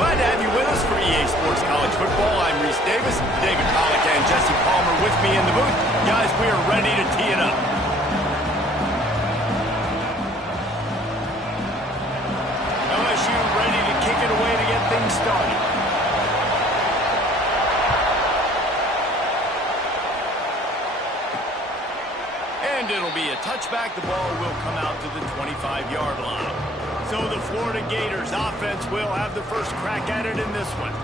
Glad to have you with us for EA Sports College Football. I'm Reese Davis, David Pollack, and Jesse Palmer with me in the booth. Guys, we are ready to tee it up. LSU ready to kick it away to get things started. And it'll be a touchback. The ball will come out to the 25-yard line. So the Florida Gators offense will have the first crack at it in this one.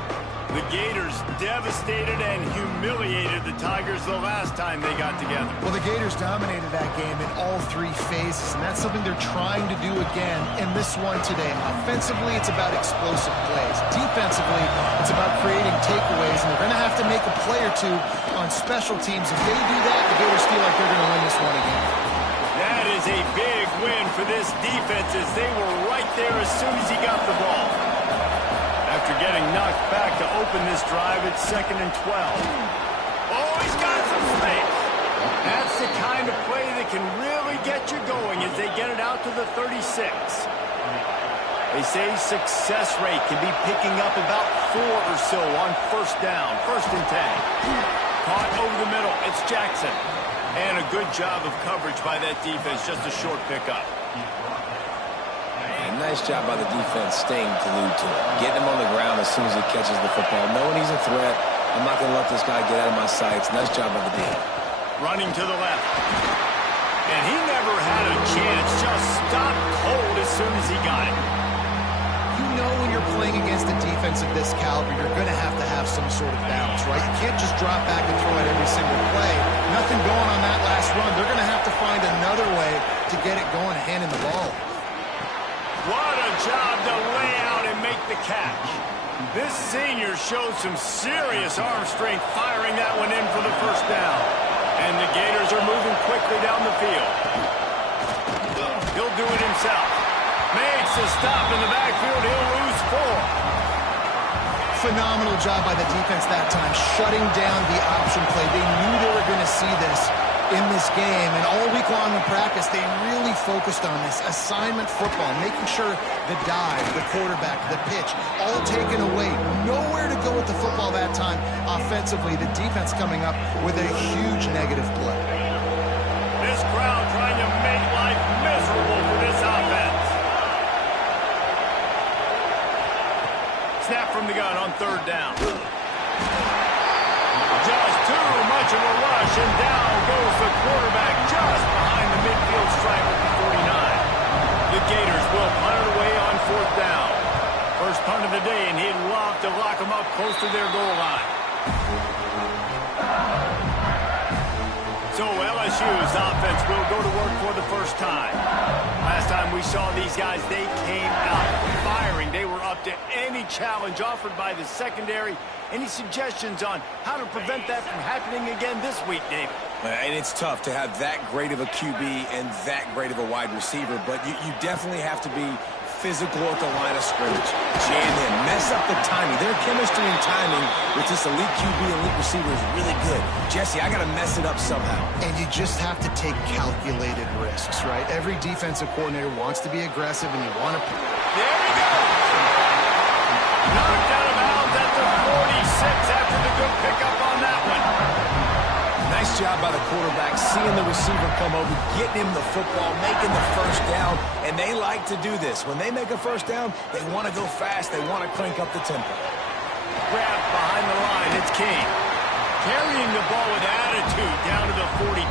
The Gators devastated and humiliated the Tigers the last time they got together. Well, the Gators dominated that game in all three phases, and that's something they're trying to do again in this one today. Offensively, it's about explosive plays. Defensively, it's about creating takeaways, and they're going to have to make a play or two on special teams. If they do that, the Gators feel like they're going to win this one again. That is a big win for this defense as they were right there as soon as he got the ball. After getting knocked back to open this drive, it's 2nd and 12. Oh, he's got some space. That's the kind of play that can really get you going as they get it out to the 36. They say success rate can be picking up about 4 or so on first down, 1st and 10. Caught over the middle, it's Jackson. And a good job of coverage by that defense, just a short pickup. And nice job by the defense staying glued to it. Getting him on the ground as soon as he catches the football. Knowing he's a threat, I'm not going to let this guy get out of my sights. Nice job by the defense. Running to the left. And he never had a chance, just stopped cold as soon as he got it. You know when you're playing against a defense of this caliber, you're going to have some sort of balance, right? You can't just drop back and throw it every single play. Nothing going on that last run. They're going to have to find another way to get it going, handing the ball. What a job to lay out and make the catch. This senior showed some serious arm strength firing that one in for the first down. And the Gators are moving quickly down the field. He'll do it himself. Makes a stop in the backfield. He'll lose 4. Phenomenal job by the defense that time, shutting down the option play. They knew they were going to see this in this game, and all week long in practice, they really focused on this assignment football, making sure the dive, the quarterback, the pitch, all taken away. Nowhere to go with the football that time offensively. The defense coming up with a huge negative play. This crowd trying to make life miserable for this offense. Snap from the gun on 3rd down. Just too much of a rush, and down goes the quarterback just behind the midfield stripe at the 49. The Gators will punt it away on 4th down. First punt of the day, and he'd love to lock them up close to their goal line. So LSU's offense will go to work for the first time. Last time we saw these guys, they came out firing. They were up to any challenge offered by the secondary. Any suggestions on how to prevent that from happening again this week, David? And it's tough to have that great of a QB and that great of a wide receiver, but you definitely have to be physical at the line of scrimmage. Jam him, mess up the timing. Their chemistry and timing with this elite QB, elite receiver is really good. Jesse, I got to mess it up somehow. And you just have to take calculated risks, right? Every defensive coordinator wants to be aggressive, and you want to... There he goes! Knocked out of bounds at the 46 after the good pickup on that one. Nice job by the quarterback, seeing the receiver come over, getting him the football, making the first down, and they like to do this. When they make a first down, they want to go fast. They want to crank up the tempo. Grab behind the line. It's King. Carrying the ball with attitude down to the 42.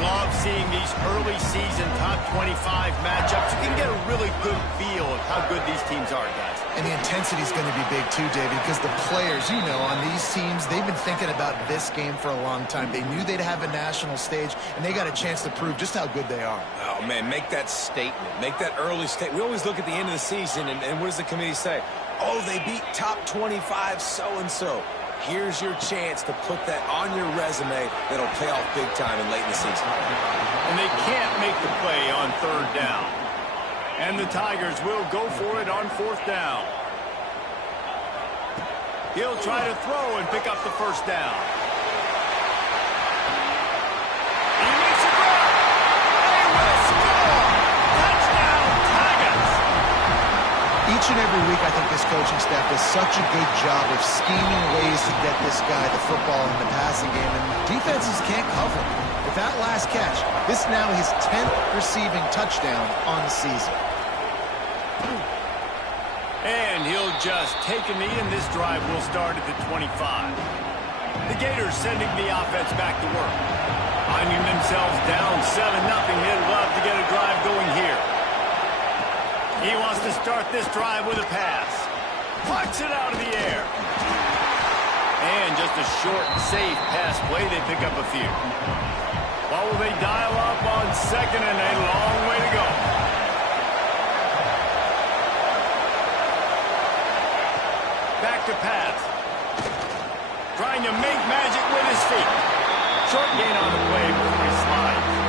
Love seeing these early season top 25 matchups. You can get a really good feel of how good these teams are, guys. And the intensity is going to be big too, David, because the players, you know, on these teams, they've been thinking about this game for a long time. They knew they'd have a national stage, and they got a chance to prove just how good they are. Oh, man, make that statement. Make that early statement. We always look at the end of the season, and what does the committee say? Oh, they beat top 25 so-and-so. Here's your chance to put that on your resume that'll pay off big time and late in the season. And they can't make the play on 3rd down. And the Tigers will go for it on 4th down. He'll try to throw and pick up the first down. He makes a grab. They will score! Touchdown, Tigers! Each and every week, I think this coaching staff does such a good job of scheming ways to get this guy the football in the passing game, and defenses can't cover him. With that last catch, this now his 10th receiving touchdown on the season. And he'll just take a knee, and this drive will start at the 25. The Gators sending the offense back to work. Finding themselves down 7-0, they'd love to get a drive going here. He wants to start this drive with a pass. Plucks it out of the air. And just a short, safe pass play. They pick up a few. Well, will they dial up on second and a long way to go? Back to pass. Trying to make magic with his feet. Short gain on the play before he slides.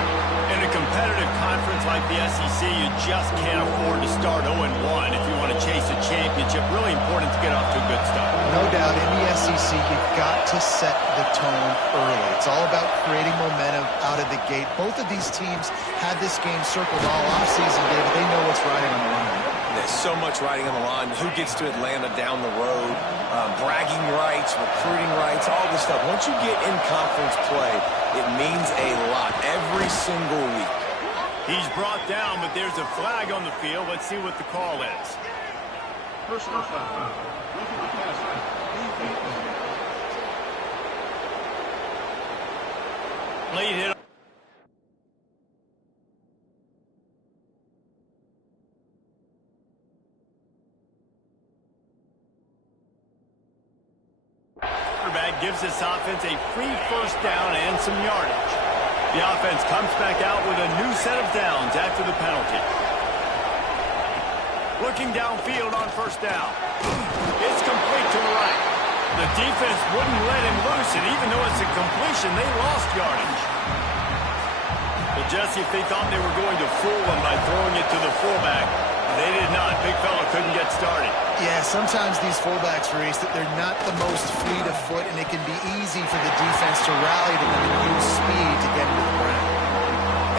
In a competitive conference like the SEC, you just can't afford to start 0-1 if you want to chase a championship. Really important to get off to a good start. No doubt, in the SEC, you've got to set the tone early. It's all about creating momentum out of the gate. Both of these teams had this game circled all offseason, David. They know what's riding on the line. There's so much riding on the line. Who gets to Atlanta down the road? Bragging rights, recruiting rights, all this stuff. Once you get in conference play, it means a lot every single week. He's brought down, but there's a flag on the field. Let's see what the call is. Personal foul. Late hit. Quarterback gives this offense a free first down and some yardage. The offense comes back out with a new set of downs after the penalty. Looking downfield on first down. It's complete to the right. The defense wouldn't let him loose, and even though it's a completion, they lost yardage. Well, Jesse, if they thought they were going to fool him by throwing it to the fullback, they did not. Big fella couldn't get started. Yeah, sometimes these fullbacks, Reese, that they're not the most fleet of foot, and it can be easy for the defense to rally to them and use speed to get into the ground.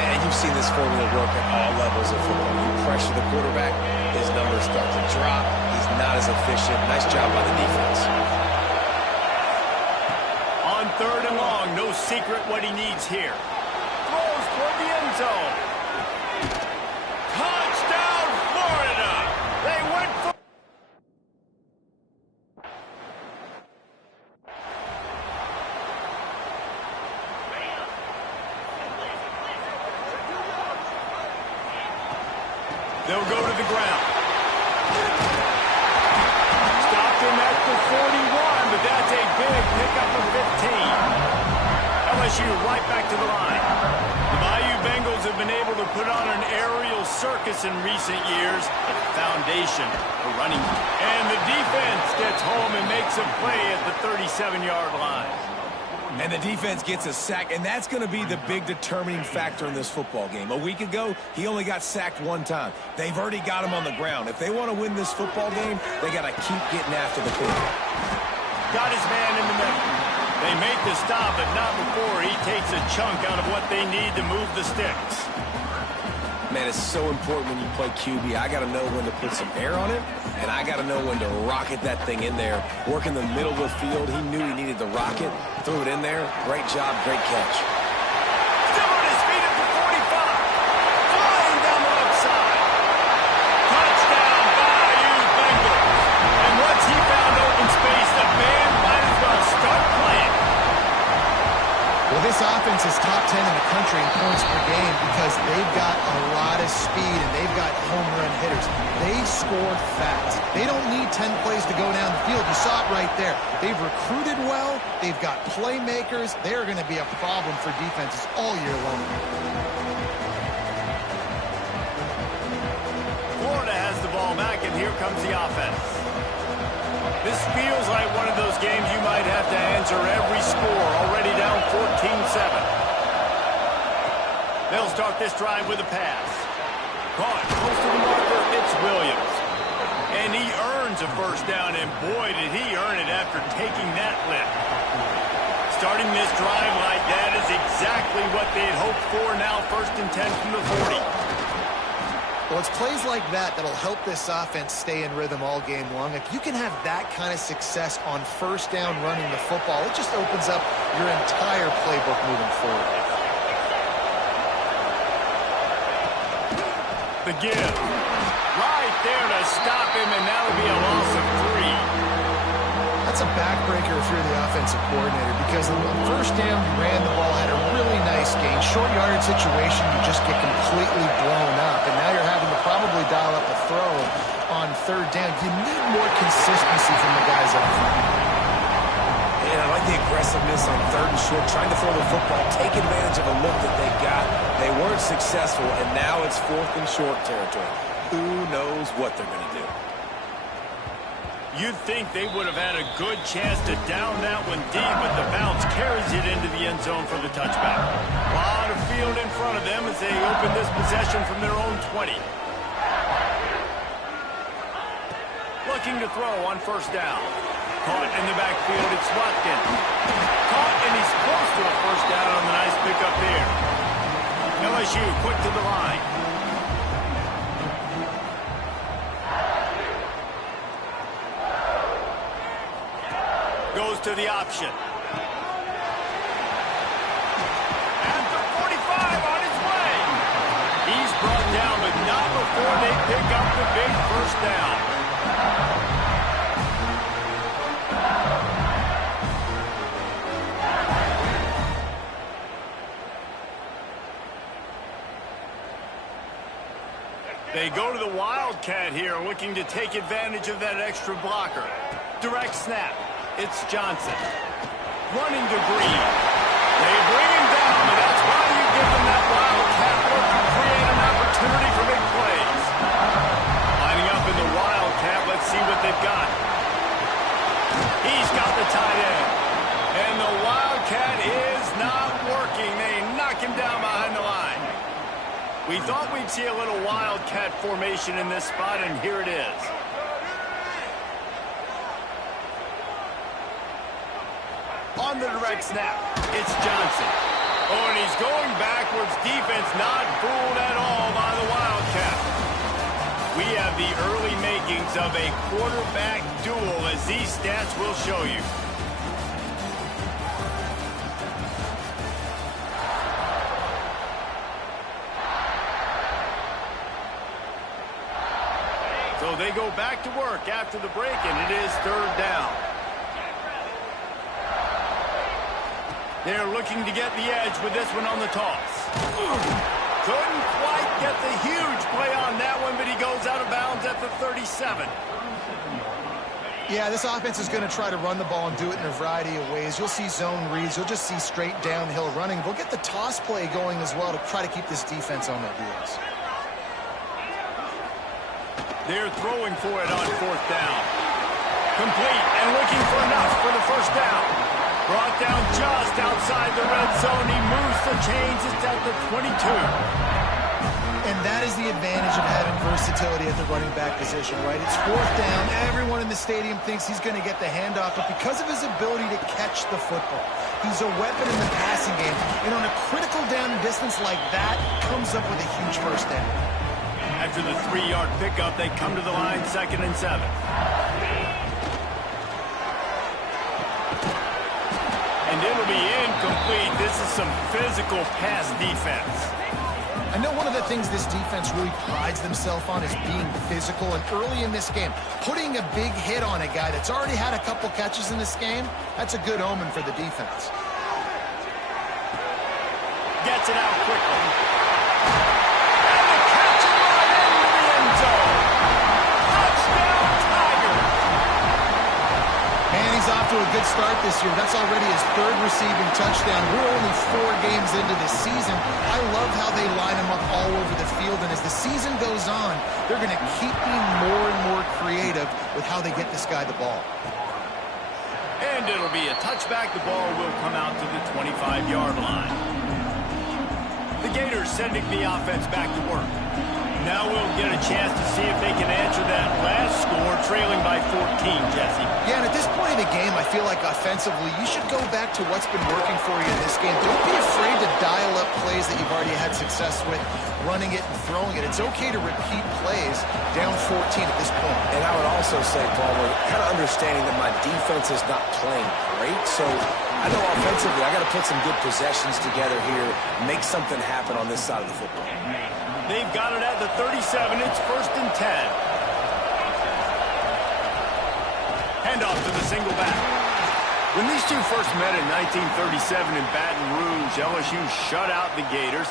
And you've seen this formula work at all levels of football. You pressure the quarterback, his numbers start to drop. He's not as efficient. Nice job by the defense. On third and long, no secret what he needs here. Throws toward the end zone. Touchdown, Florida! They went for... They'll go to the ground. Stopped him at the 41, but that's a big pickup of 15. LSU right back to the line. The Bayou Bengals have been able to put on an aerial circus in recent years, a foundation for running. And the defense gets home and makes a play at the 37-yard line. And the defense gets a sack, and that's going to be the big determining factor in this football game. A week ago, he only got sacked one time. They've already got him on the ground. If they want to win this football game, they got to keep getting after the quarterback. Got his man in the middle. They make the stop, but not before he takes a chunk out of what they need to move the sticks. Man, it's so important when you play QB. I got to know when to put some air on it, and I got to know when to rocket that thing in there. Work in the middle of the field. He knew he needed to rocket. Threw it in there. Great job, great catch. Still on his feet at the 45. Flying down the left side. Touchdown, Bayou Bengals. And once he found open space, the band might as well start playing. Well, this offense is top 10 in the country in points per game because they've got a lot of speed and they've got home run hitters. They score fast. They don't need 10 plays to go down the field. You saw it right there. They've recruited well. They've got playmakers. They are going to be a problem for defenses all year long. Florida has the ball back, and here comes the offense. This feels like one of those games you might have to answer every score, already down 14-7. They'll start this drive with a pass. Caught close to the marker, it's Williams. And he earns a first down, and boy, did he earn it after taking that lift. Starting this drive like that is exactly what they had hoped for. Now 1st and 10 from the 40. Well, it's plays like that that'll help this offense stay in rhythm all game long. If you can have that kind of success on first down running the football, it just opens up your entire playbook moving forward. The give. Right there to stop him, and that'll be a loss of 3. That's a backbreaker if you're the offensive coordinator, because on first down, you ran the ball, had a really nice gain. Short yardage situation, you just get completely blown up, and now you're having to probably dial up a throw on third down. You need more consistency from the guys up front. And I like the aggressiveness on third and short, trying to throw the football, take advantage of a look that they got. They weren't successful, and now it's fourth and short territory. Who knows what they're going to do? You'd think they would have had a good chance to down that one deep, but the bounce carries it into the end zone for the touchback. A lot of field in front of them as they open this possession from their own 20. Looking to throw on first down. Caught in the backfield, it's Watkins. Caught, and he's close to a first down on the nice pickup there. LSU quick to the line. Goes to the option. At the 45 on his way. He's brought down, but not before they pick up the big first down. They go to the Wildcat here, looking to take advantage of that extra blocker. Direct snap. It's Johnson. Running to Green. They bring him down, and that's why you give them that Wildcat look to create an opportunity for big plays. Lining up in the Wildcat, let's see what they've got. He's got the tight end. And the Wildcat is not working. They knock him down behind the line. We thought we'd see a little Wildcat formation in this spot, and here it is. On the direct snap, it's Johnson. Oh, and he's going backwards. Defense not fooled at all by the Wildcat. We have the early makings of a quarterback duel, as these stats will show you. So they go back to work after the break, and it is third down. They're looking to get the edge with this one on the toss. Couldn't quite get the huge play on that one, but he goes out of bounds at the 37. Yeah, this offense is going to try to run the ball and do it in a variety of ways. You'll see zone reads. You'll just see straight downhill running. They'll get the toss play going as well to try to keep this defense on their heels. They're throwing for it on fourth down. Complete and looking for enough for the first down. Brought down just outside the red zone. He moves the chains. It's at the 22. And that is the advantage of having versatility at the running back position, right? It's fourth down. Everyone in the stadium thinks he's going to get the handoff, but because of his ability to catch the football, he's a weapon in the passing game. And on a critical down and distance like that, comes up with a huge first down. After the 3-yard pickup, they come to the line, 2nd and 7. And it'll be incomplete. This is some physical pass defense. I know one of the things this defense really prides themselves on is being physical, and early in this game, putting a big hit on a guy that's already had a couple catches in this game, that's a good omen for the defense. Gets it out quickly. And the catch and run into the end zone. Touchdown, Tigers. And he's off to a good start this year. That's already his 3rd receiving touchdown. We're only 4 games into this season. I love how they line him up all over the field, and as the season goes on, they're going to keep being more and more creative with how they get this guy the ball. And it'll be a touchback. The ball will come out to the 25-yard line. The Gators sending the offense back to work. Now we'll get a chance to see if they can answer that last score, trailing by 14, Jesse. Yeah, and at this point of the game, I feel like offensively, you should go back to what's been working for you in this game. Don't be afraid to dial up plays that you've already had success with, running it and throwing it. It's okay to repeat plays down 14 at this point. And I would also say, Palmer, kind of understanding that my defense is not playing great, so I know offensively I got to put some good possessions together here, make something happen on this side of the football. They've got it at the 37. It's 1st and 10. Handoff to the single back. When these two first met in 1937 in Baton Rouge, LSU shut out the Gators.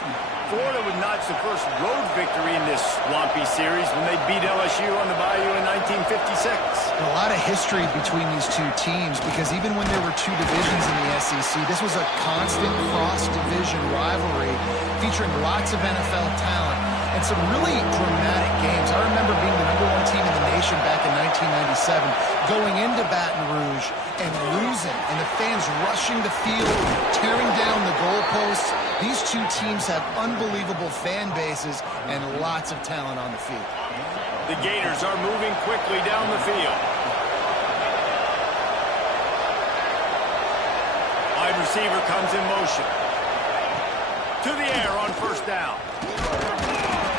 Florida would notch the first road victory in this swampy series when they beat LSU on the Bayou in 1956. A lot of history between these two teams because even when there were two divisions in the SEC, this was a constant cross-division rivalry featuring lots of NFL talent and some really dramatic games. I remember being the #1 team in the nation back in 1997, going into Baton Rouge and losing, and the fans rushing the field, tearing down the goalposts. These two teams have unbelievable fan bases and lots of talent on the field. The Gators are moving quickly down the field. Wide receiver comes in motion. To the air on 1st down.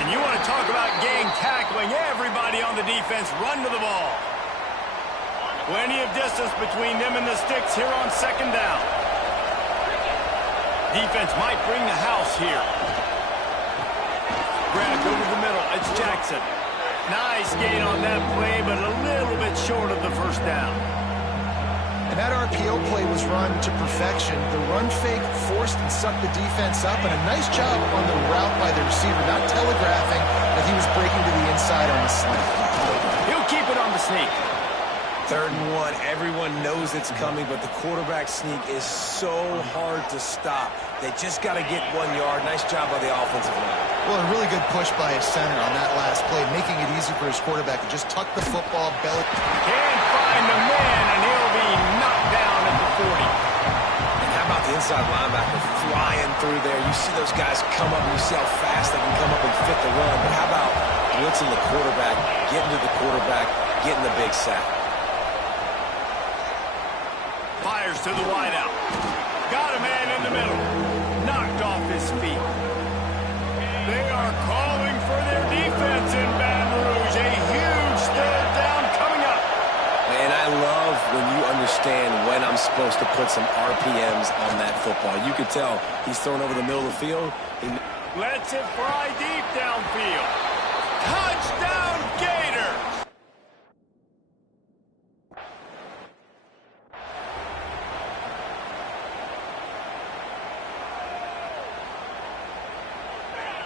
And you want to talk about gang tackling. Everybody on the defense run to the ball. Plenty of distance between them and the sticks here on 2nd down. Defense might bring the house here. Grabbed over the middle. It's Jackson. Nice gain on that play, but a little bit short of the 1st down. And that RPO play was run to perfection. The run fake forced and sucked the defense up, and a nice job on the route by the receiver, not telegraphing that he was breaking to the inside on the slant. He'll keep it on the sneak. 3rd and 1, everyone knows it's coming, but the quarterback sneak is so hard to stop. They just got to get 1 yard. Nice job by the offensive line. Well, a really good push by his center on that last play, making it easy for his quarterback to just tuck the football belly. Can't find the man, and he'll be knocked down at the 40. And how about the inside linebacker flying through there? You see those guys come up, and you see how fast they can come up and fit the run. But how about blitzing the quarterback, getting to the quarterback, getting the big sack? Fires to the wideout. Got a man in the middle. Knocked off his feet. They are calling for their defense in Baton Rouge. A huge 3rd down coming up. And I love when you understand when I'm supposed to put some RPMs on that football. You could tell he's thrown over the middle of the field. Lets it fly deep downfield. Touchdown, Gators!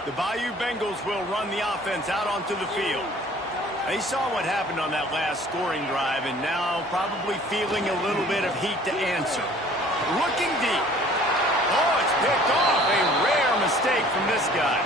The Bayou Bengals will run the offense out onto the field. They saw what happened on that last scoring drive and now probably feeling a little bit of heat to answer. Looking deep. Oh, it's picked off. A rare mistake from this guy.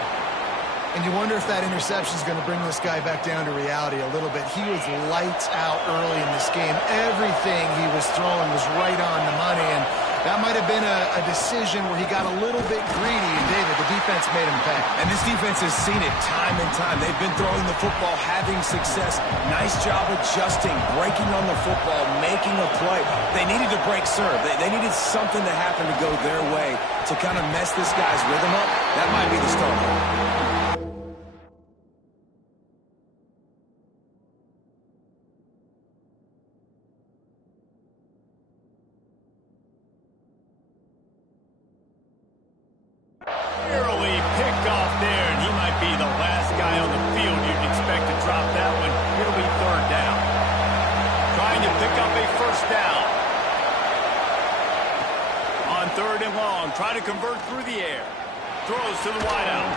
And you wonder if that interception is going to bring this guy back down to reality a little bit. He was lights out early in this game. Everything he was throwing was right on the money, and that might have been a decision where he got a little bit greedy, and David, the defense made him pay. And this defense has seen it time and time. They've been throwing the football, having success. Nice job adjusting, breaking on the football, making a play. They needed to break serve. They needed something to happen to go their way to kind of mess this guy's rhythm up. That might be the start. Barely picked off there, and he might be the last guy on the field you'd expect to drop that one. It'll be 3rd down. Trying to pick up a 1st down. On 3rd and long, trying to convert through the air. Throws to the wideout.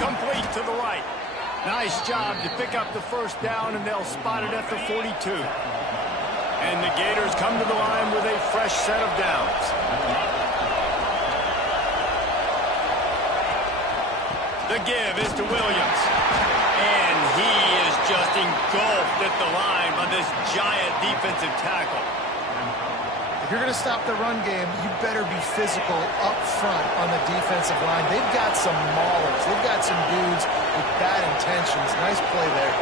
Complete to the right. Nice job to pick up the 1st down, and they'll spot it at the 42. And the Gators come to the line with a fresh set of downs. The give is to Williams. And he is just engulfed at the line by this giant defensive tackle. If you're going to stop the run game, you better be physical up front on the defensive line. They've got some maulers. They've got some dudes with bad intentions. Nice play there.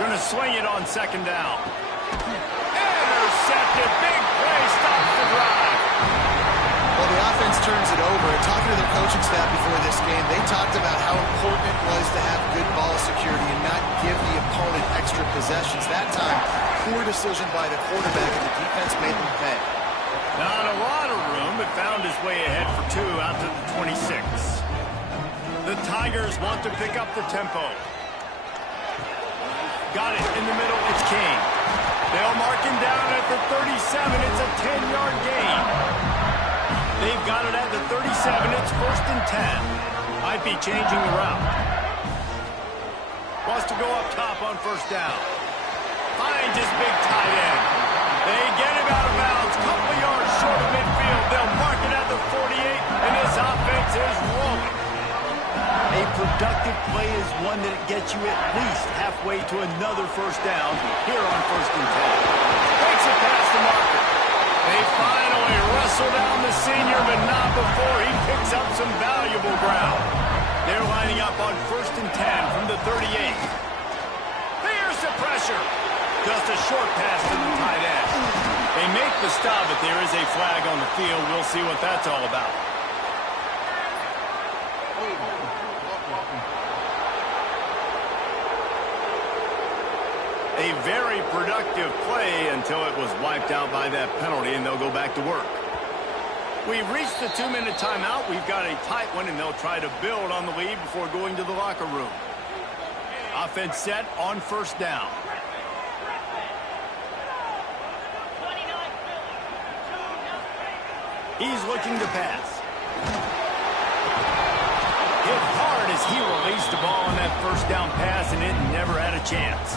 Gonna swing it on second down. Intercepted. Big play. Stops the drive. Well, the offense turns it over. And talking to their coaching staff before this game, they talked about how important it was to have good ball security and not give the opponent extra possessions. That time, poor decision by the quarterback, and the defense made them pay. Not a lot of room, but found his way ahead for 2 out to the 26. The Tigers want to pick up the tempo. Got it in the middle. It's King. They'll mark him down at the 37. It's a 10-yard gain. They've got it at the 37. It's 1st and 10. Might be changing the route. Wants to go up top on 1st down. Finds his big tight end. They get him out of bounds. Couple yards short of midfield. They'll mark it at the 48, and this offense is rolling. A productive play is one that gets you at least halfway to another 1st down here on 1st and 10. Breaks it past the marker. They finally wrestle down the senior, but not before he picks up some valuable ground. They're lining up on 1st and 10 from the 38. There's the pressure. Just a short pass to the tight end. They make the stop, but there is a flag on the field. We'll see what that's all about. A very productive play until it was wiped out by that penalty, and they'll go back to work. We've reached the 2-minute timeout. We've got a tight one, and they'll try to build on the lead before going to the locker room. Offense set on 1st down. He's looking to pass. Hit hard as he released the ball on that 1st down pass, and it never had a chance.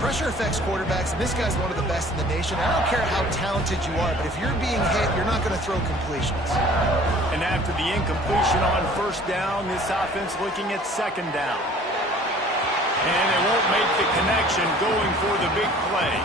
Pressure affects quarterbacks, and this guy's one of the best in the nation. I don't care how talented you are, but if you're being hit, you're not going to throw completions. And after the incompletion on 1st down, this offense looking at 2nd down. And they won't make the connection going for the big play.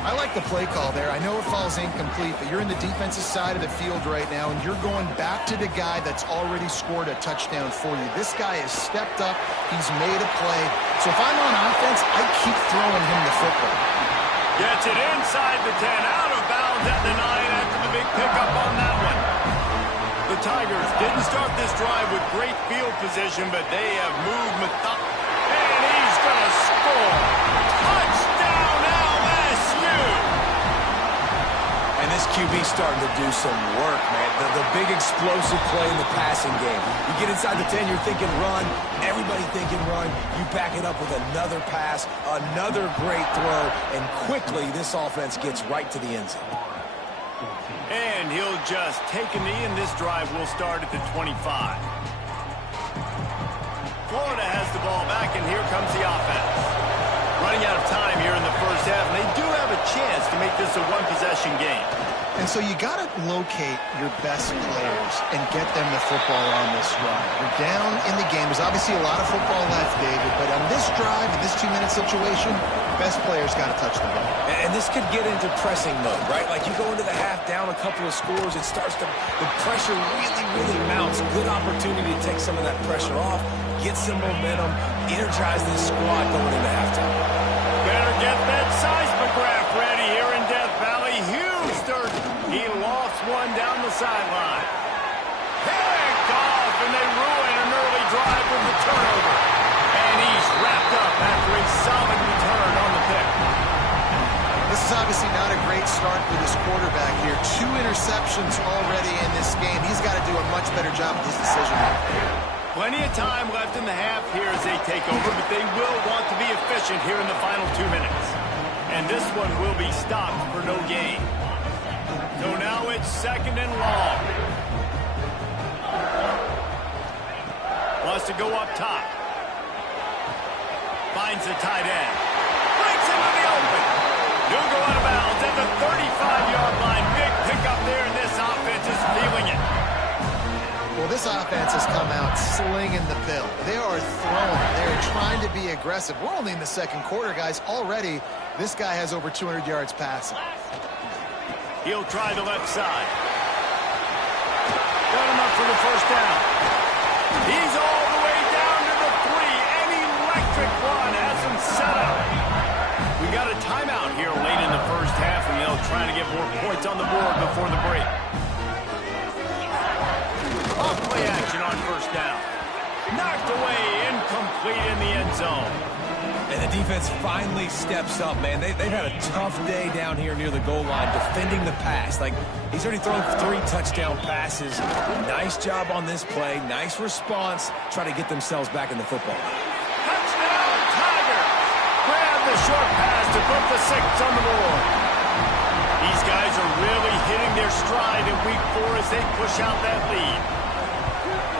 I like the play call there. I know it falls incomplete, but you're in the defensive side of the field right now, and you're going back to the guy that's already scored a touchdown for you. This guy has stepped up. He's made a play. So if I'm on offense, I keep throwing him the football. Gets it inside the 10, out of bounds at the 9 after the big pickup on that one. The Tigers didn't start this drive with great field position, but they have moved methodically. And he's going to score. Touchdown, LSU! And this QB starting to do some work, man. The big explosive play in the passing game. You get inside the 10, you're thinking run. Everybody thinking run. You back it up with another pass, another great throw, and quickly this offense gets right to the end zone. And he'll just take a knee, and this drive will start at the 25. Florida has the ball back, and here comes the offense. Running out of time here in the 1st half, and they do have a chance to make this a one-possession game. And so you got to locate your best players and get them the football on this drive. You're down in the game. There's obviously a lot of football left, David, but on this drive, in this 2-minute situation, best players got to touch the ball. And this could get into pressing mode, right? Like you go into the half down a couple of scores, it starts to, the pressure really mounts. Good opportunity to take some of that pressure off, get some momentum, energize this squad going into halftime. Better get that seismograph ready here in Death Valley. Houston, he lost one down the sideline. Picked off, and they ruin an early drive with the turnover. And he's wrapped up after a solid return on the pick. This is obviously not a great start for this quarterback here. 2 interceptions already in this game. He's got to do a much better job with his decision. Plenty of time left in the half here as they take over, but they will want to be efficient here in the final 2 minutes. And this one will be stopped for no gain. So now it's 2nd and long. Wants to go up top. Finds the tight end. Breaks into the open. He'll go out of bounds at the 35-yard line. Big pickup there, and this offense is feeling it. Well, this offense has come out slinging the pill. They are throwing. They're trying to be aggressive. We're only in the 2nd quarter, guys. Already, this guy has over 200 yards passing. He'll try the left side. Got him up for the first down. He's all the way down to the 3. An electric one has him set up. We got a timeout here late in the first half, and they'll try to get more points on the board before the break. Off play action on first down. Knocked away, incomplete in the end zone. And the defense finally steps up, man. They've had a tough day down here near the goal line defending the pass. Like, he's already thrown 3 touchdown passes. Nice job on this play. Nice response. Try to get themselves back in the football. Touchdown, Tiger! Grab the short pass to put the 6 on the board. These guys are really hitting their stride in week 4 as they push out that lead.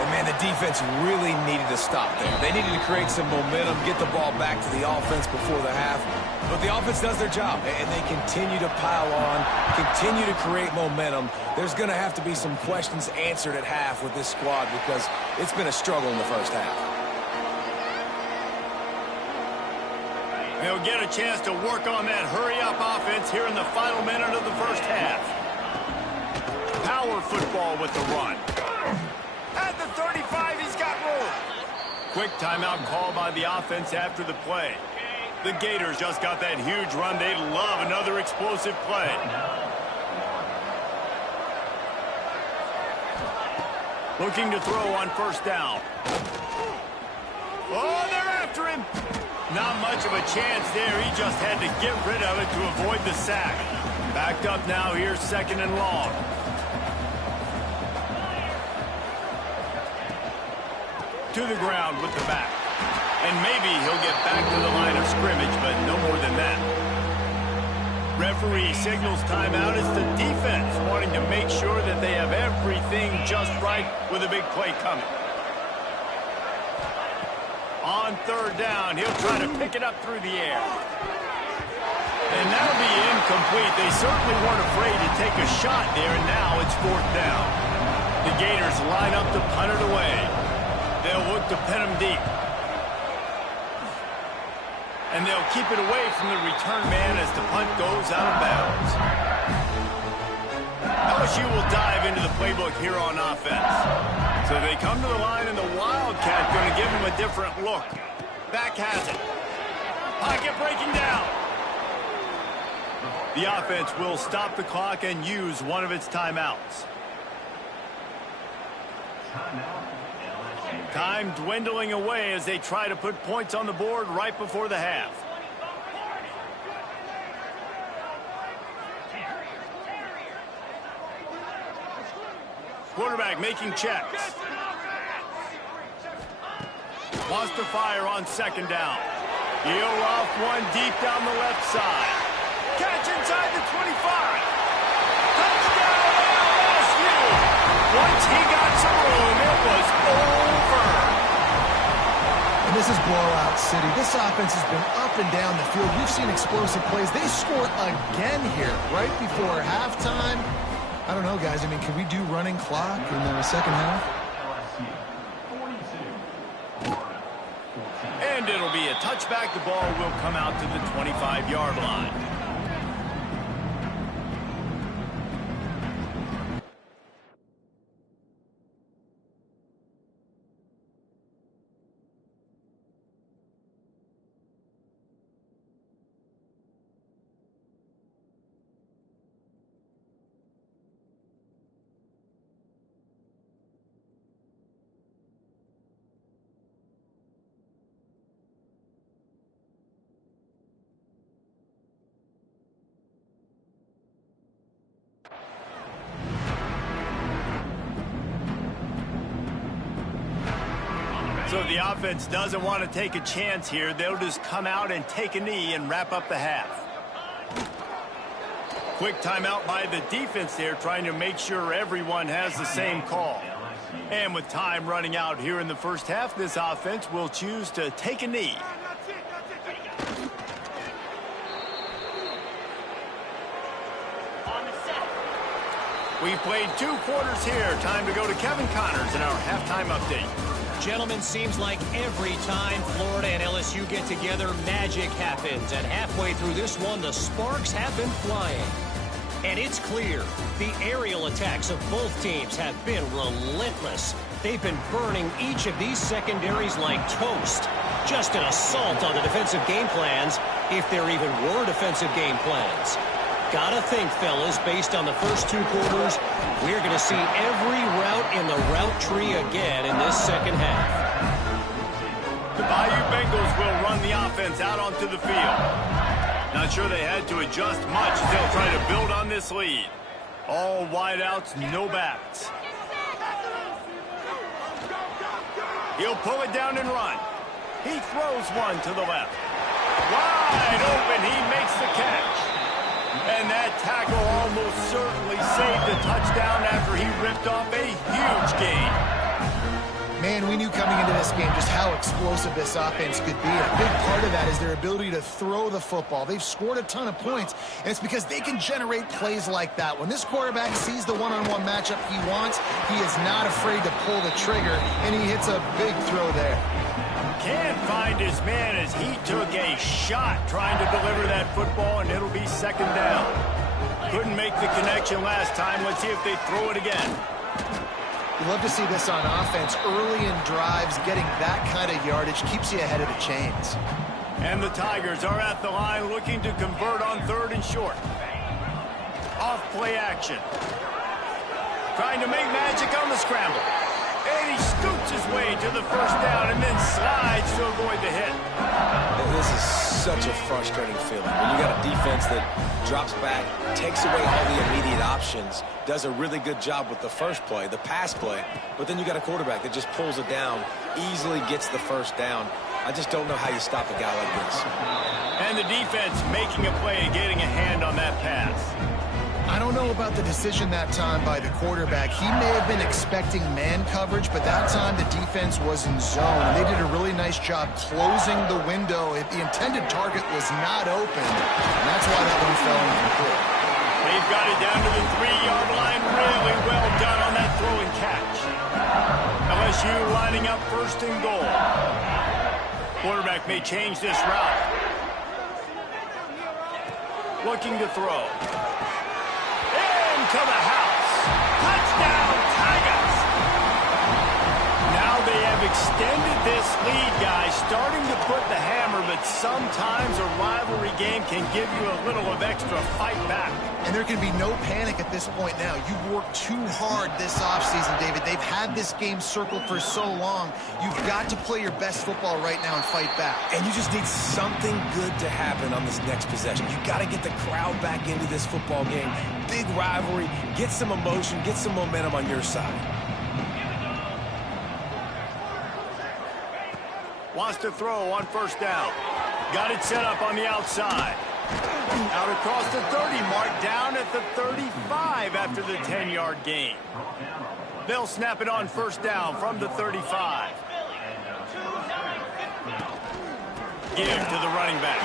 And, man, the defense really needed to stop there. They needed to create some momentum, get the ball back to the offense before the half. But the offense does their job, and they continue to pile on, continue to create momentum. There's going to have to be some questions answered at half with this squad because it's been a struggle in the first half. They'll get a chance to work on that hurry-up offense here in the final minute of the first half. Power football with the run. At the 35, he's got room. Quick timeout call by the offense after the play. The Gators just got that huge run. They'd love another explosive play. Looking to throw on first down. Oh, they're after him. Not much of a chance there. He just had to get rid of it to avoid the sack. Backed up now here, 2nd and long. To the ground with the back. And maybe he'll get back to the line of scrimmage, but no more than that. Referee signals timeout. It's the defense wanting to make sure that they have everything just right with a big play coming. On 3rd down, he'll try to pick it up through the air. And that'll be incomplete. They certainly weren't afraid to take a shot there, and now it's 4th down. The Gators line up to punt it away. They'll look to pin him deep. And they'll keep it away from the return man as the punt goes out of bounds. LSU will dive into the playbook here on offense. So they come to the line, and the Wildcat going to give him a different look. Back has it. Pocket breaking down. The offense will stop the clock and use one of its timeouts. Time dwindling away as they try to put points on the board right before the half. Quarterback making checks. Wants to fire on 2nd down. He'll off one deep down the left side. Catch inside the 25. Touchdown LSU. Once he got some room, it was over. And this is blowout city. This offense has been up and down the field. We've seen explosive plays. They score again here right before halftime. I don't know, guys. I mean, can we do running clock in the second half? And it'll be a touchback. The ball will come out to the 25-yard line. So the offense doesn't want to take a chance here. They'll just come out and take a knee and wrap up the half. Quick timeout by the defense there, trying to make sure everyone has the same call. And with time running out here in the first half, this offense will choose to take a knee. We've played 2 quarters here. Time to go to Kevin Connors in our halftime update. Gentlemen, seems like every time Florida and LSU get together, magic happens. And halfway through this one, the sparks have been flying. And it's clear the aerial attacks of both teams have been relentless. They've been burning each of these secondaries like toast. Just an assault on the defensive game plans, if there even were defensive game plans. Gotta think, fellas, based on the first 2 quarters, we're going to see every route in the route tree again in this second half. The Bayou Bengals will run the offense out onto the field. Not sure they had to adjust much as they'll try to build on this lead. All wideouts, no backs. He'll pull it down and run. He throws one to the left. Wide open, he makes the catch. And that tackle almost certainly saved a touchdown after he ripped off a huge gain. Man, we knew coming into this game just how explosive this offense could be. And a big part of that is their ability to throw the football. They've scored a ton of points, and it's because they can generate plays like that. When this quarterback sees the one-on-one matchup he wants, he is not afraid to pull the trigger, and he hits a big throw there. Can't find his man as he took a shot trying to deliver that football, and it'll be second down. Couldn't make the connection last time. Let's see if they throw it again. You love to see this on offense. Early in drives, getting that kind of yardage keeps you ahead of the chains. And the Tigers are at the line looking to convert on 3rd and short. Off play action. Trying to make magic on the scramble. And he scoots his way to the first down and then slides to avoid the hit. This is such a frustrating feeling. When you got a defense that drops back, takes away all the immediate options, does a really good job with the first play, the pass play, but then you got a quarterback that just pulls it down, easily gets the first down. I just don't know how you stop a guy like this. And the defense making a play and getting a hand on that pass. I don't know about the decision that time by the quarterback. He may have been expecting man coverage, but that time the defense was in zone. And they did a really nice job closing the window. The intended target was not open, and that's why that one fell incomplete. They've got it down to the 3-yard line. Really well done on that throw and catch. LSU lining up 1st and goal. Quarterback may change this route. Looking to throw. To the house. Touchdown, Tigers! Now they have extended this lead, guys, starting to put the hammer, but sometimes a rivalry game can give you a little of extra fight back. And there can be no panic at this point now. You've worked too hard this offseason, David. They've had this game circled for so long. You've got to play your best football right now and fight back. And you just need something good to happen on this next possession. You got to get the crowd back into this football game. Big rivalry. Get some emotion. Get some momentum on your side. Wants to throw on 1st down. Got it set up on the outside. Out across the 30 mark, down at the 35 after the 10-yard gain. They'll snap it on 1st down from the 35. Give to the running back.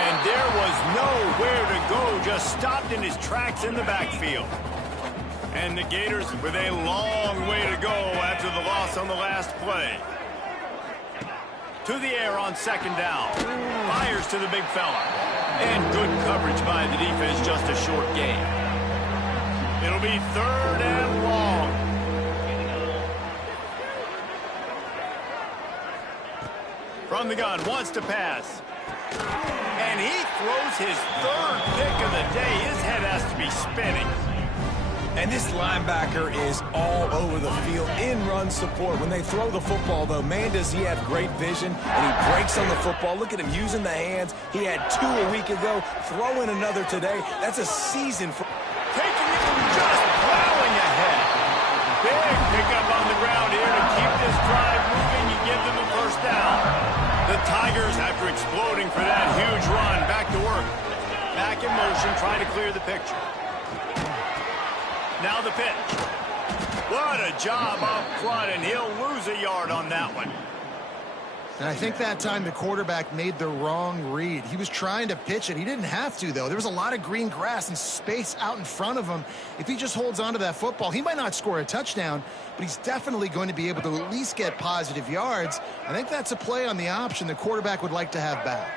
And there was nowhere to go, just stopped in his tracks in the backfield. And the Gators with a long way to go after the loss on the last play. To the air on 2nd down. Fires to the big fella. And good coverage by the defense, just a short gain. It'll be 3rd and long. From the gun, wants to pass. And he throws his 3rd pick of the day. His head has to be spinning. And this linebacker is all over the field in run support. When they throw the football, though, man, does he have great vision. And he breaks on the football. Look at him using the hands. He had 2 a week ago. Throwing another today. That's a season for... Taking it from just plowing ahead. Big pickup on the ground here to keep this drive moving. You give them a 1st down. The Tigers, after exploding for that huge run, back to work. Back in motion, trying to clear the picture. Now the pitch. What a job up front, and he'll lose a yard on that one. And I think that time the quarterback made the wrong read. He was trying to pitch it. He didn't have to, though. There was a lot of green grass and space out in front of him. If he just holds on to that football, he might not score a touchdown, but he's definitely going to be able to at least get positive yards. I think that's a play on the option the quarterback would like to have back.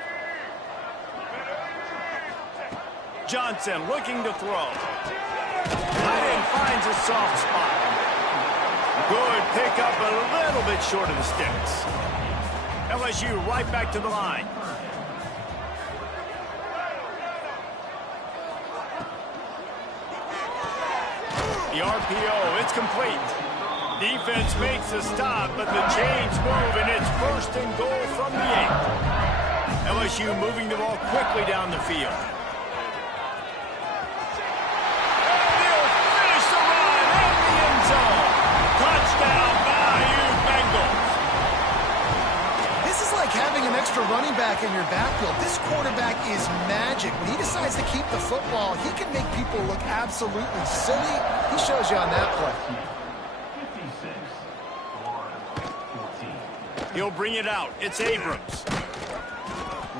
Johnson looking to throw. Tight end finds a soft spot. Good pickup, a little bit short of the sticks. LSU right back to the line. The RPO, it's complete. Defense makes a stop, but the chains move, and it's first and goal from the 8. LSU moving the ball quickly down the field. And they'll finish the run in the end zone. Touchdown, Bayou Bengals. This is like having an extra running back in your backfield. This quarterback is magic. When he decides to keep the football, he can make people look absolutely silly. He shows you on that play. He'll bring it out. It's Abrams.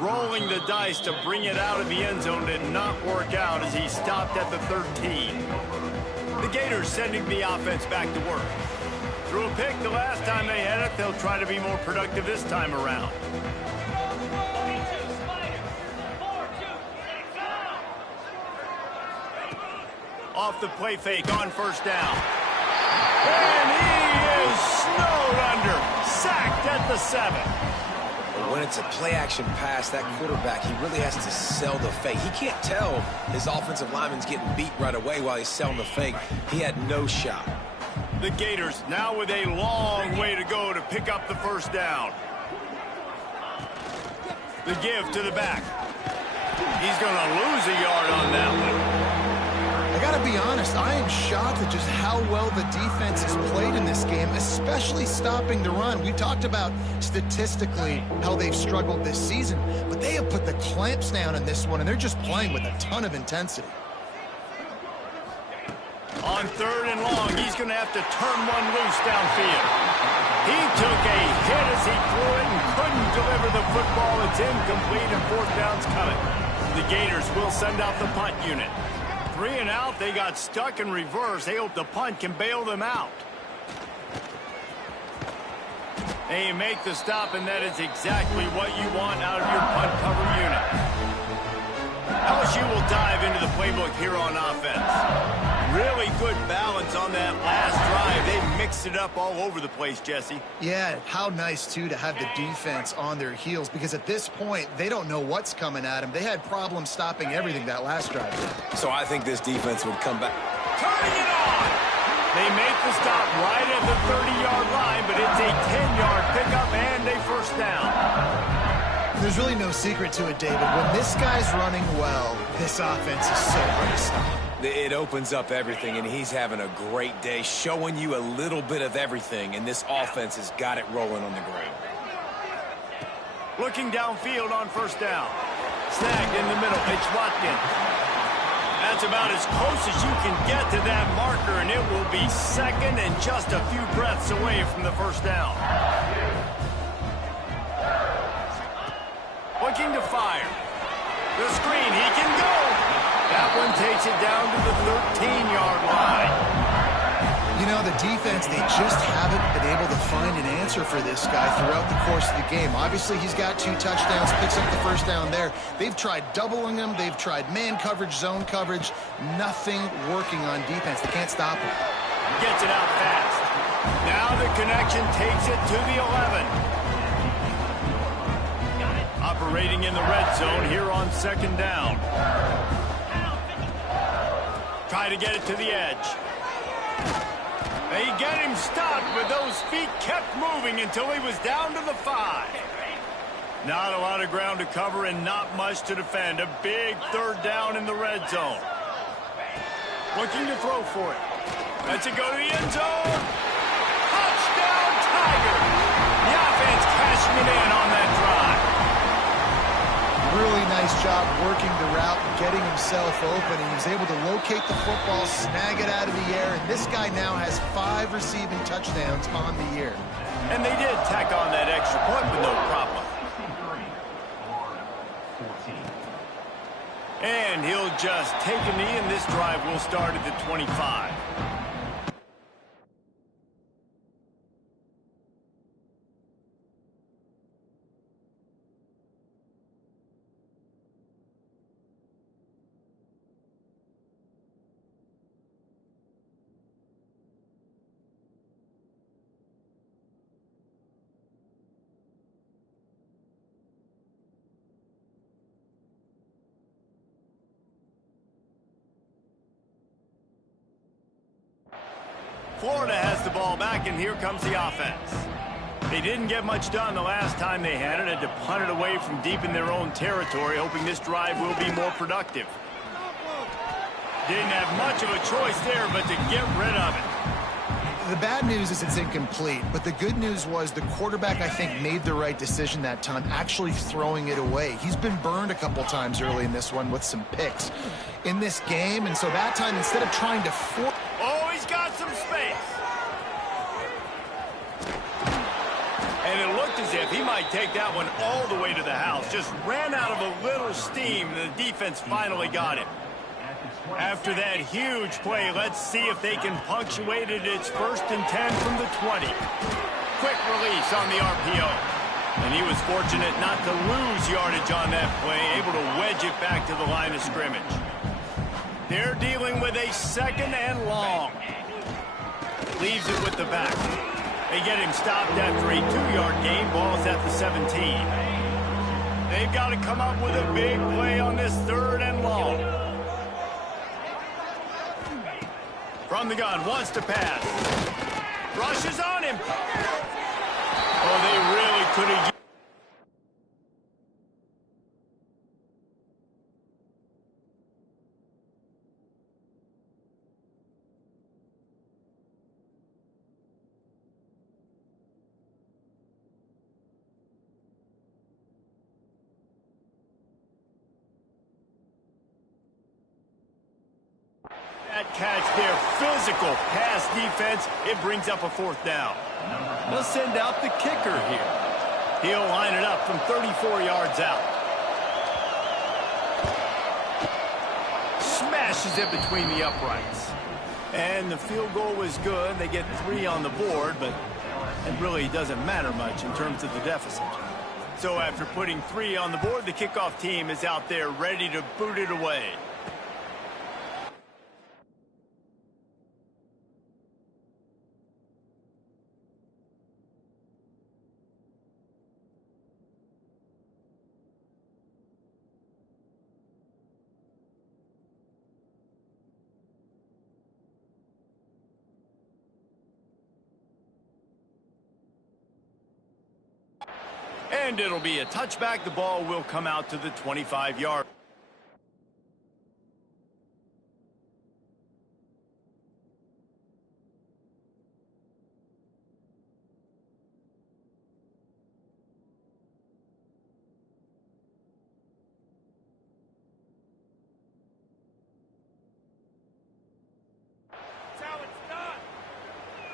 Rolling the dice to bring it out of the end zone did not work out as he stopped at the 13. The Gators sending the offense back to work. Threw a pick the last time they had it. They'll try to be more productive this time around. Off the play fake on first down. And he is snowed under. Sacked at the 7. When it's a play-action pass, that quarterback, he really has to sell the fake. He can't tell his offensive lineman's getting beat right away while he's selling the fake. He had no shot. The Gators now with a long way to go to pick up the first down. The give to the back. He's going to lose a yard on that one. I got to be honest, I am shocked at just how well the defense has played in this game, especially stopping the run. We talked about statistically how they've struggled this season, but they have put the clamps down in this one, and they're just playing with a ton of intensity. On 3rd and long, he's going to have to turn one loose downfield. He took a hit as he threw it and couldn't deliver the football. It's incomplete and 4th down's coming. The Gators will send out the punt unit. 3 and out, they got stuck in reverse. They hope the punt can bail them out. They make the stop, and that is exactly what you want out of your punt cover unit. LSU will dive into the playbook here on offense. Really good balance on that last drive. They mixed it up all over the place, Jesse. Yeah, how nice, too, to have the defense on their heels, because at this point, they don't know what's coming at them. They had problems stopping everything that last drive. So I think this defense would come back. Turning it on! They make the stop right at the 30-yard line, but it's a 10-yard pickup and a first down. There's really no secret to it, David. When this guy's running well, this offense is so hard to stop. It opens up everything, and he's having a great day, showing you a little bit of everything, and this offense has got it rolling on the ground. Looking downfield on first down. Snagged in the middle. It's Watkins. That's about as close as you can get to that marker, and it will be 2nd and just a few breaths away from the first down. Looking to fire. The screen, he can go. That one takes it down to the 13-yard line. You know, the defense, they just haven't been able to find an answer for this guy throughout the course of the game. Obviously, he's got 2 touchdowns, picks up the first down there. They've tried doubling him. They've tried man coverage, zone coverage. Nothing working on defense. They can't stop him. Gets it out fast. Now the connection takes it to the 11. Operating in the red zone here on 2nd down. Try to get it to the edge. They get him stopped, but those feet kept moving until he was down to the 5. Not a lot of ground to cover and not much to defend. A big 3rd down in the red zone. Looking to throw for it. Lets it go to the end zone. Touchdown, Tiger. The offense cashing it in on that drive. Really nice job working the route and getting himself open. He was able to locate the football, snag it out of the air, and this guy now has 5 receiving touchdowns on the year. And they did tack on that extra point with no problem. And he'll just take a knee, and this drive will start at the 25. Florida has the ball back, and here comes the offense. They didn't get much done the last time they had it. Had to punt it away from deep in their own territory, hoping this drive will be more productive. Didn't have much of a choice there, but to get rid of it. The bad news is it's incomplete, but the good news was the quarterback, I think, made the right decision that time, actually throwing it away. He's been burned a couple times early in this one with some picks in this game, and so that time, instead of trying to Oh, he's got some space. And it looked as if he might take that one all the way to the house. Just ran out of a little steam, and the defense finally got him. After that huge play, let's see if they can punctuate it. It's 1st and 10 from the 20. Quick release on the RPO. And he was fortunate not to lose yardage on that play, able to wedge it back to the line of scrimmage. They're dealing with a 2nd and long. Leaves it with the back. They get him stopped after a 2-yard gain. Ball's at the 17. They've got to come up with a big play on this 3rd and long. From the gun, wants to pass. Rushes on him. Oh, they really could have. That catch there, physical pass defense. It brings up a 4th down. They'll send out the kicker here. He'll line it up from 34 yards out. Smashes it between the uprights. And the field goal was good. They get 3 on the board, but it really doesn't matter much in terms of the deficit. So after putting 3 on the board, the kickoff team is out there ready to boot it away. And it'll be a touchback. The ball will come out to the 25-yard.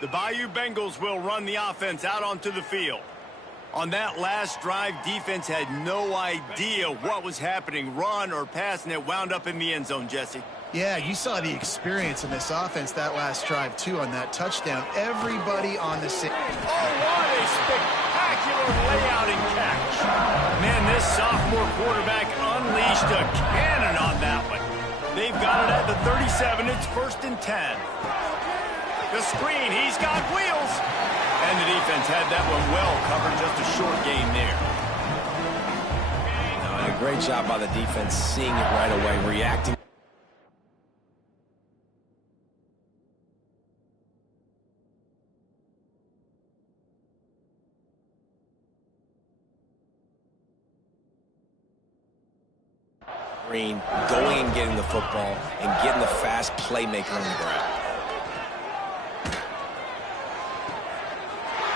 The Bayou Bengals will run the offense out onto the field. On that last drive, defense had no idea what was happening, run or pass, and it wound up in the end zone, Jesse. Yeah, you saw the experience in this offense that last drive, too, on that touchdown. Everybody on the same. Oh, what a spectacular layout and catch. Man, this sophomore quarterback unleashed a cannon on that one. They've got it at the 37. It's 1st and 10. The screen, he's got wheels. And the defense had that one well covered, just a short gain there. A great job by the defense, seeing it right away, reacting. Green, going and getting the football and getting the fast playmaker on the ground.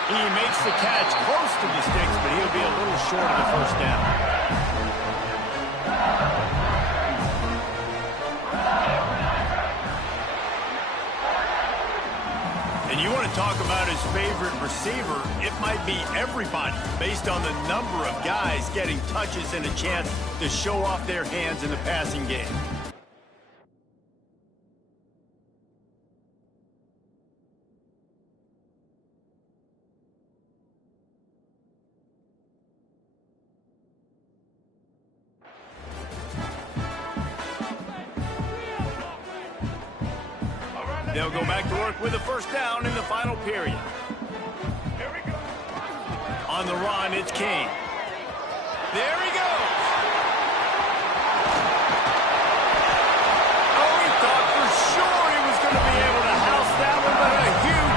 He makes the catch close to the sticks, but he'll be a little short of the 1st down. And you want to talk about his favorite receiver, it might be everybody, based on the number of guys getting touches and a chance to show off their hands in the passing game. They'll go back to work with a 1st down in the final period. Here we go. On the run, it's King. There he goes. Oh, he thought for sure he was going to be able to house that one, but a huge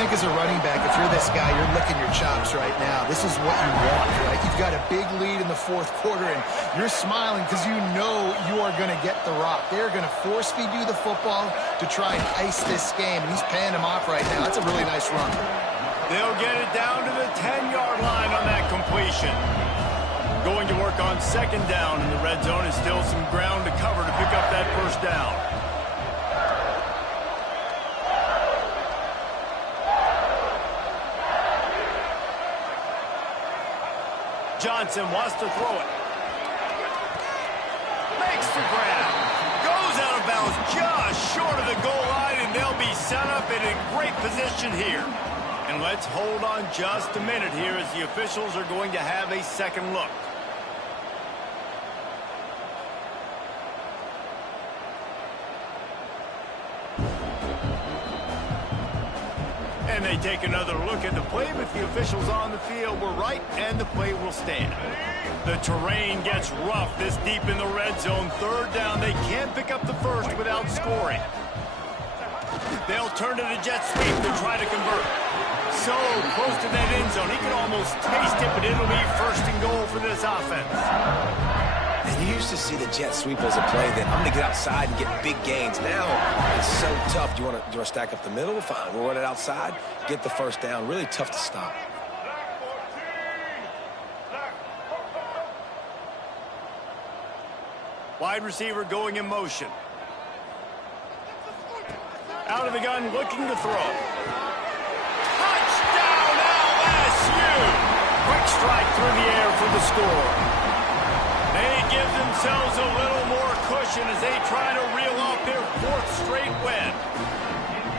think as a running back, if you're this guy, you're licking your chops right now. This is what you want, right? You've got a big lead in the fourth quarter, and you're smiling because you know you are going to get the rock. They're going to force feed you the football to try and ice this game, and he's paying him off right now. That's a really nice run. They'll get it down to the 10-yard line on that completion. Going to work on second down in the red zone is still some ground to cover to pick up that first down. Johnson wants to throw it. Makes the grab. Goes out of bounds just short of the goal line, and they'll be set up in a great position here. And let's hold on just a minute here as the officials are going to have a second look. And they take another look at the play, but the officials on the field were right, and the play will stand. The terrain gets rough this deep in the red zone. Third down, they can't pick up the first without scoring. They'll turn to the jet sweep to try to convert. So close to that end zone, he can almost taste it, but it'll be first and goal for this offense. And you used to see the jet sweep as a play that I'm going to get outside and get big gains. Now it's so tough. Do you want to stack up the middle? Fine. We'll run it outside, get the first down. Really tough to stop. Wide receiver going in motion. Out of the gun, looking to throw. Touchdown, LSU! Quick strike through the air for the score. They give themselves a little more cushion as they try to reel off their fourth straight win.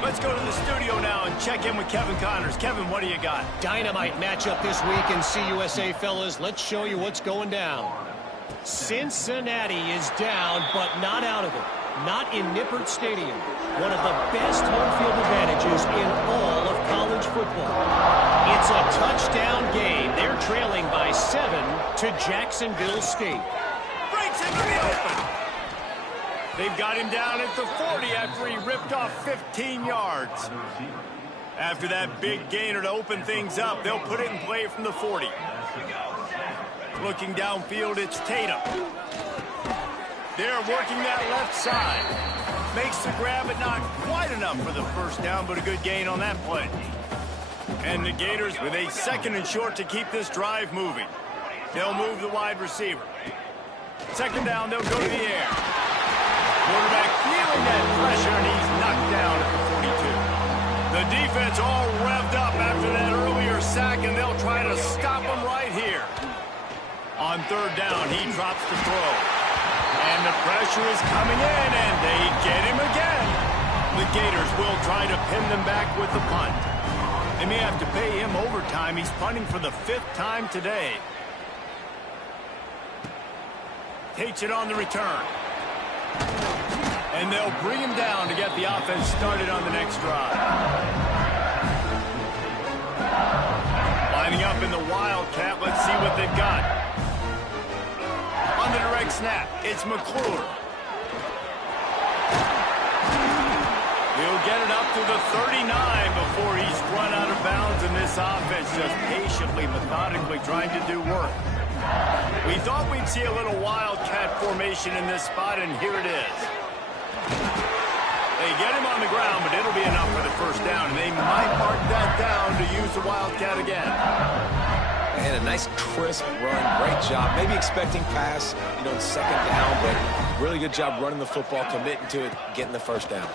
Let's go to the studio now and check in with Kevin Connors. Kevin, what do you got? Dynamite matchup this week in CUSA, fellas. Let's show you what's going down. Cincinnati is down, but not out of it. Not in Nippert Stadium. One of the best home field advantages in all of college football. It's a touchdown game. They're trailing by 7 to Jacksonville State. Breaks into the open. They've got him down at the 40 after he ripped off 15 yards. After that big gainer to open things up, they'll put it in play from the 40. Looking downfield, it's Tatum. They're working that left side. Makes the grab, but not quite enough for the first down, but a good gain on that play. And the Gators with a second and short to keep this drive moving. They'll move the wide receiver. Second down, they'll go to the air. Quarterback feeling that pressure, and he's knocked down at the 42. The defense all revved up after that earlier sack, and they'll try to stop him right here. On third down, he drops the throw. And the pressure is coming in, and they get him again. The Gators will try to pin them back with the punt. They may have to pay him overtime. He's punting for the 5th time today. Takes it on the return. And they'll bring him down to get the offense started on the next drive. Lining up in the Wildcat. Let's see what they've got. On the direct snap, it's McClure. He'll get it up to the 39 before he's run out of bounds, and this offense just patiently, methodically trying to do work. We thought we'd see a little Wildcat formation in this spot, and here it is. They get him on the ground, but it'll be enough for the first down, and they might mark that down to use the Wildcat again. And a nice crisp run. Great job. Maybe expecting pass, in second down, but really good job running the football, committing to it, getting the first down.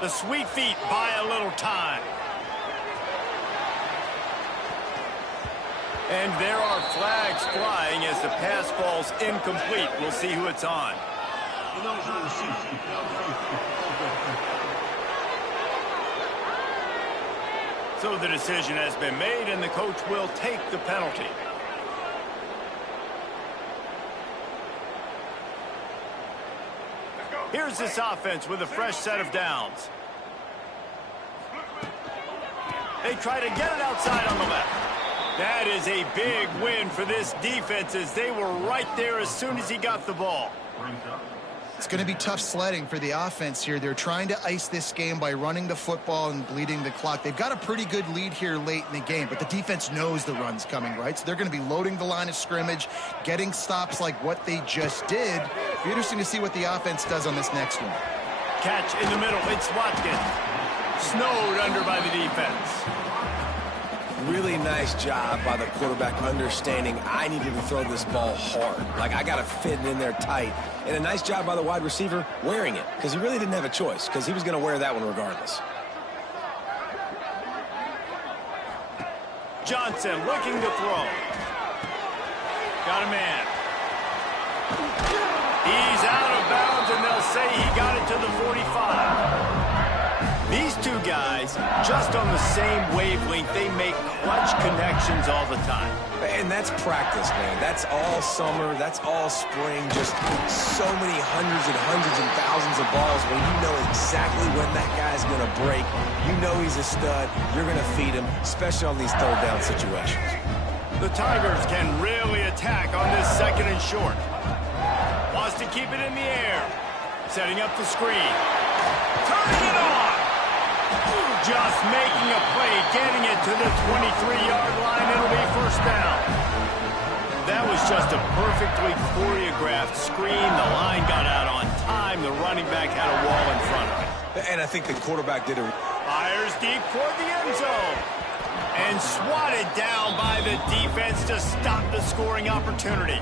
The sweet feet buy a little time. And there are flags flying as the pass falls incomplete. We'll see who it's on. So the decision has been made, and the coach will take the penalty. Here's this offense with a fresh set of downs. They try to get it outside on the left. That is a big win for this defense as they were right there as soon as he got the ball. It's going to be tough sledding for the offense here. They're trying to ice this game by running the football and bleeding the clock. They've got a pretty good lead here late in the game, but the defense knows the run's coming, right? So they're going to be loading the line of scrimmage, getting stops like what they just did. It'll be interesting to see what the offense does on this next one. Catch in the middle. It's Watkins. Snowed under by the defense. Really nice job by the quarterback understanding I needed to throw this ball hard. Like, I got to fit it in there tight. And a nice job by the wide receiver wearing it, because he really didn't have a choice, because he was going to wear that one regardless. Johnson looking to throw. Got a man. He's out of bounds, and they'll say he got it to the 45. These two guys, just on the same wavelength, they make clutch connections all the time. And that's practice, man. That's all summer. That's all spring. Just so many hundreds and thousands of balls where you know exactly when that guy's going to break. You know he's a stud. You're going to feed him, especially on these third down situations. The Tigers can really attack on this second and short. Wants to keep it in the air. Setting up the screen. Turning it on. Just making a play, getting it to the 23-yard line. It'll be first down. That was just a perfectly choreographed screen. The line got out on time. The running back had a wall in front of it. And I think the quarterback did it. Fires deep toward the end zone. And swatted down by the defense to stop the scoring opportunity.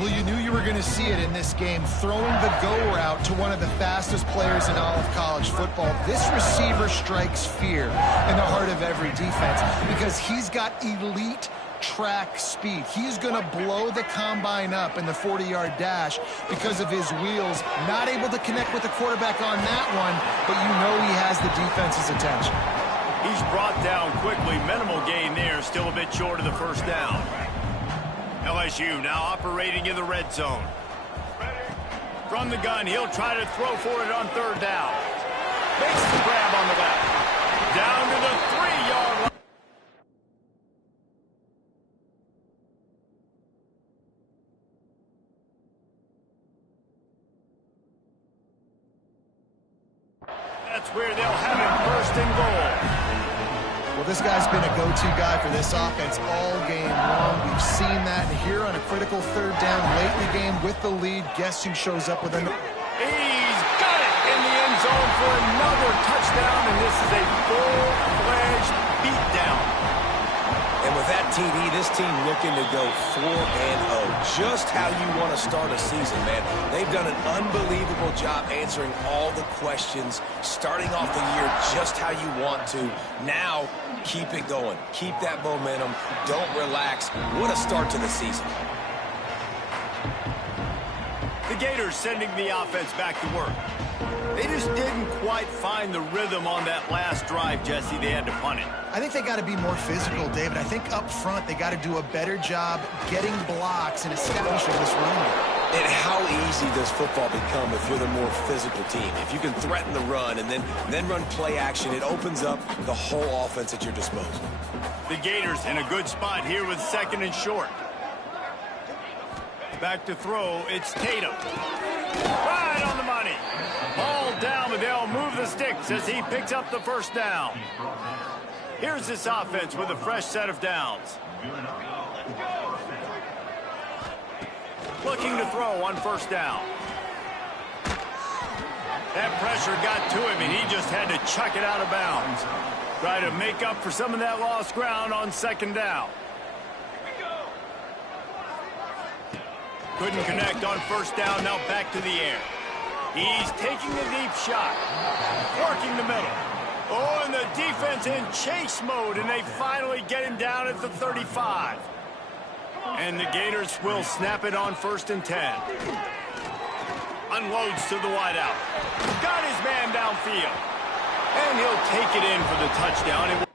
Well, you knew you were going to see it in this game, throwing the go route to one of the fastest players in all of college football. This receiver strikes fear in the heart of every defense because he's got elite track speed. He's going to blow the combine up in the 40-yard dash because of his wheels. Not able to connect with the quarterback on that one, but you know he has the defense's attention. He's brought down quickly. Minimal gain there, still a bit short of the first down. LSU now operating in the red zone. From the gun, he'll try to throw for it on third down. Makes the grab on the left. Down to the 3-yard line. That's where they'll have it, first and goal. Well, this guy's been a go-to guy for this offense all game long. We've seen that here on a critical third down late in the game with the lead. Guess who shows up with an... He's got it in the end zone for another touchdown, and this is a full-fledged beatdown. And with that TD, this team looking to go 4-0. Just how you want to start a season, man. They've done an unbelievable job answering all the questions, starting off the year just how you want to. Now, keep it going. Keep that momentum. Don't relax. What a start to the season. The Gators sending the offense back to work. They just didn't quite find the rhythm on that last drive, Jesse. They had to punt it. I think they got to be more physical, David. I think up front they got to do a better job getting blocks and establishing this run. And how easy does football become if you're the more physical team? If you can threaten the run and then run play action, it opens up the whole offense at your disposal. The Gators in a good spot here with second and short. Back to throw, it's Tatum. Right on the money. Ball down, but they'll move the sticks as he picks up the first down. Here's this offense with a fresh set of downs. Looking to throw on first down. That pressure got to him, and he just had to chuck it out of bounds. Try to make up for some of that lost ground on second down. Couldn't connect on first down, now back to the air. He's taking a deep shot. Working the middle. Oh, and the defense in chase mode, and they finally get him down at the 35. And the Gators will snap it on 1st and 10. Unloads to the wideout. Got his man downfield. And he'll take it in for the touchdown.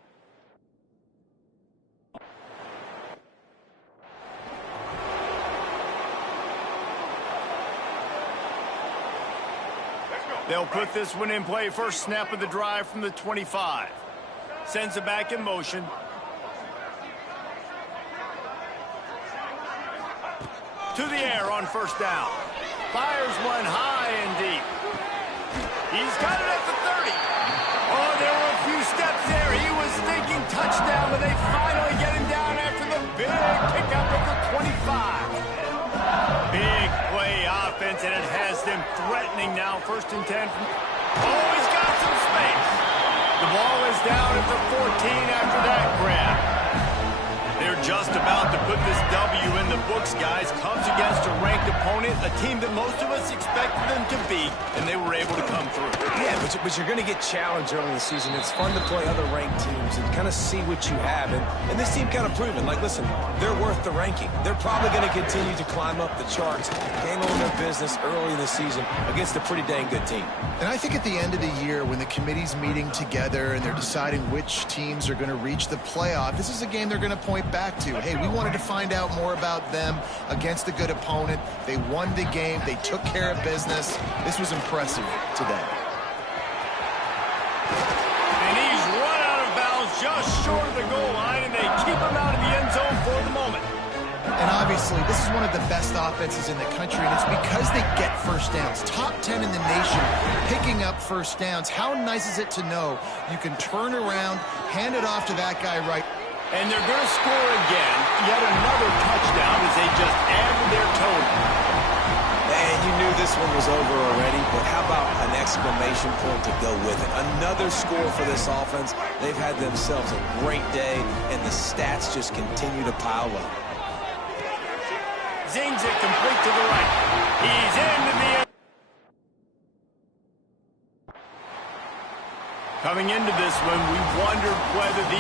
They'll put this one in play. First snap of the drive from the 25. Sends it back in motion. To the air on first down. Fires one high high and deep. He's got it at the 30. Oh, there were a few steps there. He was thinking touchdown, but they finally get him down after the big pickup at the 25. Big play offense, and it has them threatening now. 1st and 10. Oh, he's got some space. The ball is down at the 14 after that grab. They're just about to put this W in the books, guys. Comes against a ranked opponent, a team that most of us expected them to beat, and they were able to come through. Yeah, but you're going to get challenged early in the season. It's fun to play other ranked teams and kind of see what you have. And this team kind of proven, like, listen, they're worth the ranking. They're probably going to continue to climb up the charts, handling their business early in the season against a pretty dang good team. And I think at the end of the year, when the committee's meeting together and they're deciding which teams are going to reach the playoff, this is a game they're going to point back to. Hey, we wanted to find out more about them against a good opponent. They won the game. They took care of business. This was impressive today. And he's run out of bounds just short of the goal line, and they keep him out of the end zone for the moment. And obviously, this is one of the best offenses in the country, and it's because they get first downs. Top 10 in the nation picking up first downs. How nice is it to know you can turn around, hand it off to that guy right. And they're going to score again. Yet another touchdown as they just added their total. And you knew this one was over already, but how about an exclamation point to go with it? Another score for this offense. They've had themselves a great day, and the stats just continue to pile up. Zings it complete to the right. He's into the end. Coming into this one, we wondered whether these